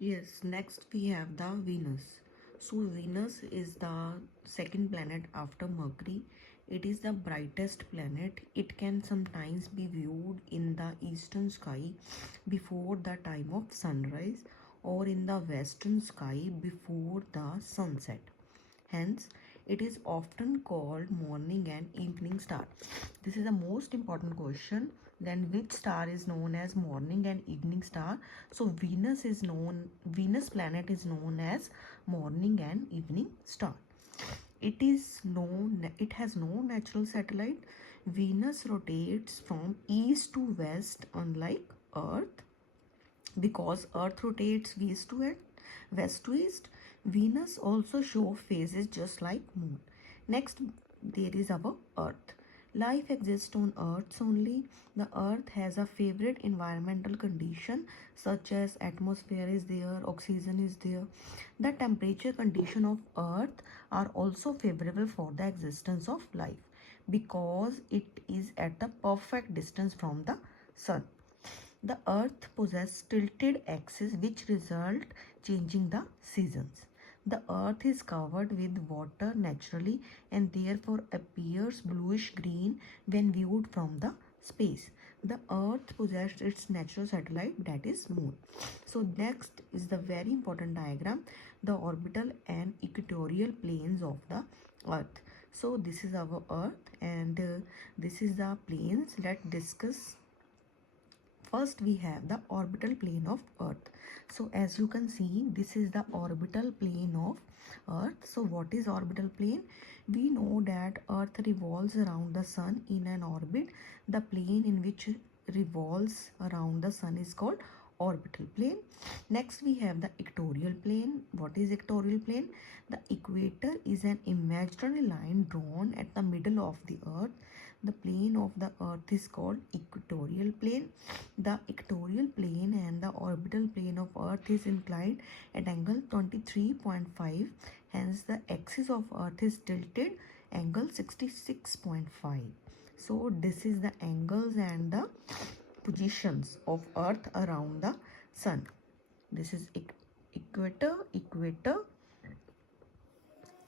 Yes, next we have the Venus. So Venus is the second planet after Mercury. It is the brightest planet. It can sometimes be viewed in the eastern sky before the time of sunrise or in the western sky before the sunset. Hence, it is often called morning and evening star. This is the most important question. Then which star is known as morning and evening star? So Venus planet is known as morning and evening star. It has no natural satellite. Venus rotates from east to west unlike Earth. Because Earth rotates west to east, Venus also shows phases just like Moon. Next, there is our Earth. Life exists on Earth only. The Earth has a favorite environmental condition such as atmosphere is there, oxygen is there. The temperature condition of Earth are also favorable for the existence of life because it is at the perfect distance from the sun. The earth possesses tilted axis which result changing the seasons. The earth is covered with water naturally and therefore appears bluish green when viewed from the space. The earth possesses its natural satellite, that is moon. So next is the very important diagram, the orbital and equatorial planes of the earth. So this is our earth and this is the planes. Let's discuss. First we have the orbital plane of earth. So as you can see, this is the orbital plane of earth. So what is orbital plane? We know that earth revolves around the sun in an orbit. The plane in which revolves around the sun is called orbital plane. Next we have the equatorial plane. What is equatorial plane? The equator is an imaginary line drawn at the middle of the earth. The plane of the earth is called equatorial plane. The equatorial plane and the orbital plane of earth is inclined at angle 23.5. Hence the axis of earth is tilted angle 66.5. So this is the angles and the positions of earth around the sun. This is equator,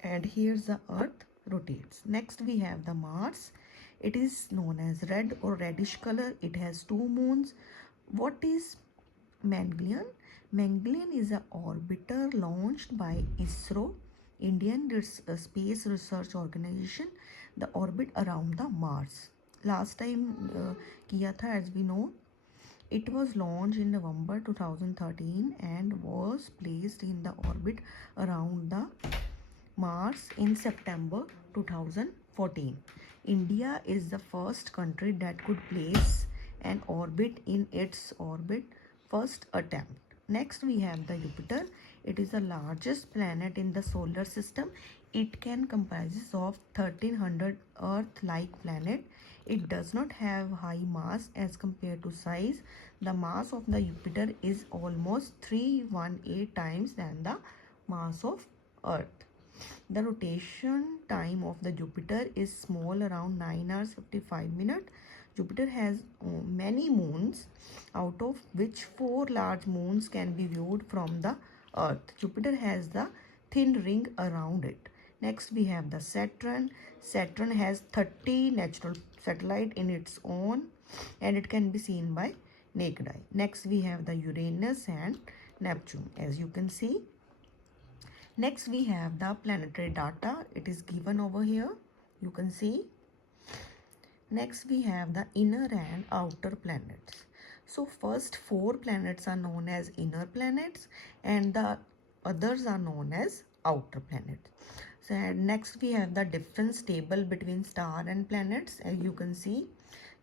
and here's the earth rotates. Next we have the Mars. It is known as red or reddish color. It has two moons. What is Mangalyaan? Mangalyaan is an orbiter launched by ISRO, Indian Space Research Organization, the orbit around the Mars. Last time किया था, as we know. It was launched in November 2013 and was placed in the orbit around the Mars in September 2014. India is the first country that could place an orbit in its orbit first attempt. Next we have the Jupiter. It is the largest planet in the solar system. It can comprises of 1300 Earth-like planet. It does not have high mass as compared to size. The mass of the Jupiter is almost 318 times than the mass of Earth. The rotation time of the Jupiter is small, around 9 hours 55 minutes. Jupiter has many moons, out of which 4 large moons can be viewed from the Earth. Jupiter has the thin ring around it. Next we have the Saturn. Saturn has 30 natural satellites in its own and it can be seen by naked eye. Next we have the Uranus and Neptune. As you can see, next we have the planetary data. It is given over here, you can see. Next we have the inner and outer planets. So first 4 planets are known as inner planets and the others are known as outer planets. So next we have the difference table between star and planets. As you can see,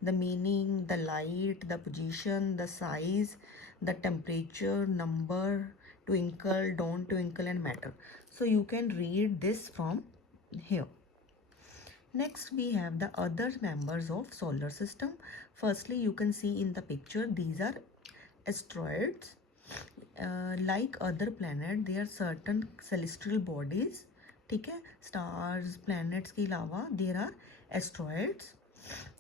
the meaning, the light, the position, the size, the temperature, number, twinkle, don't twinkle and matter. So you can read this from here. Next we have the other members of solar system. Firstly, you can see in the picture, these are asteroids. Like other planet, there are certain celestial bodies. ठीक है, stars, planets के अलावा there are asteroids.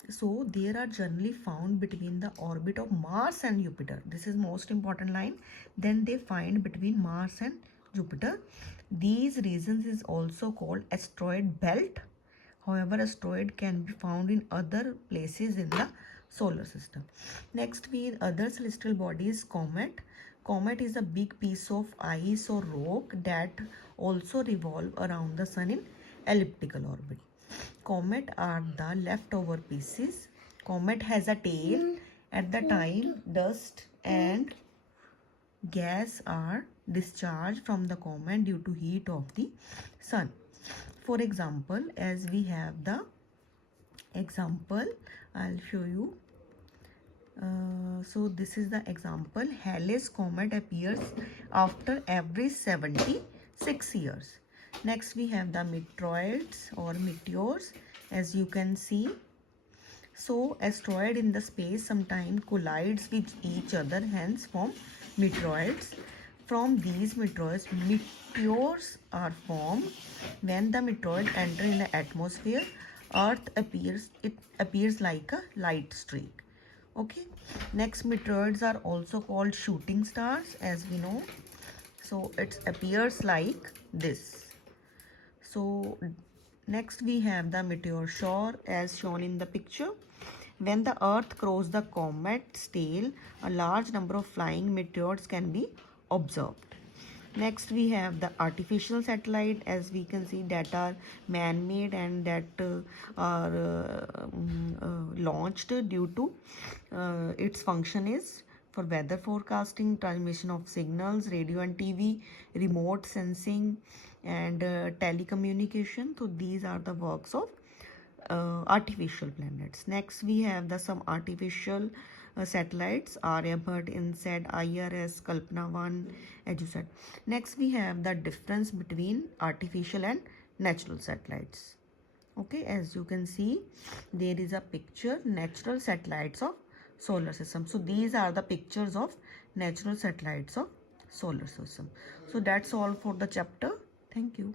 So they are generally found between the orbit of Mars and Jupiter. This is most important line. Then they find between Mars and Jupiter. These regions is also called asteroid belt. However, asteroid can be found in other places in the solar system. Next, we other celestial body is comet. Comet is a big piece of ice or rock that also revolve around the sun in elliptical orbit. Comet are the leftover pieces. Comet has a tail. At the time, dust and gas are discharged from the comet due to heat of the sun. For example, as we have the example, I'll show you. So this is the example. Halley's comet appears after every 76 years. Next we have the meteoroids or meteors, as you can see. So asteroid in the space sometimes collides with each other, hence form meteoroids. From these meteoroids, meteors are formed. When the meteoroid enter in the atmosphere, Earth appears like a light streak. Okay. Next, meteoroids are also called shooting stars, as we know. So it appears like this. So next we have the meteor shower as shown in the picture. When the earth crosses the comet's tail, a large number of flying meteors can be observed. Next we have the artificial satellite, as we can see, that are man-made and that are launched due to its function is for weather forecasting, transmission of signals, radio and TV, remote sensing, and telecommunication. So these are the works of artificial planets. Next we have the some artificial satellites, Aryabhat, INSAT, IRS, Kalpana 1, as you said. Next we have the difference between artificial and natural satellites. Okay, as you can see, there is a picture, natural satellites of solar system. So these are the pictures of natural satellites of solar system. So that's all for the chapter. Thank you.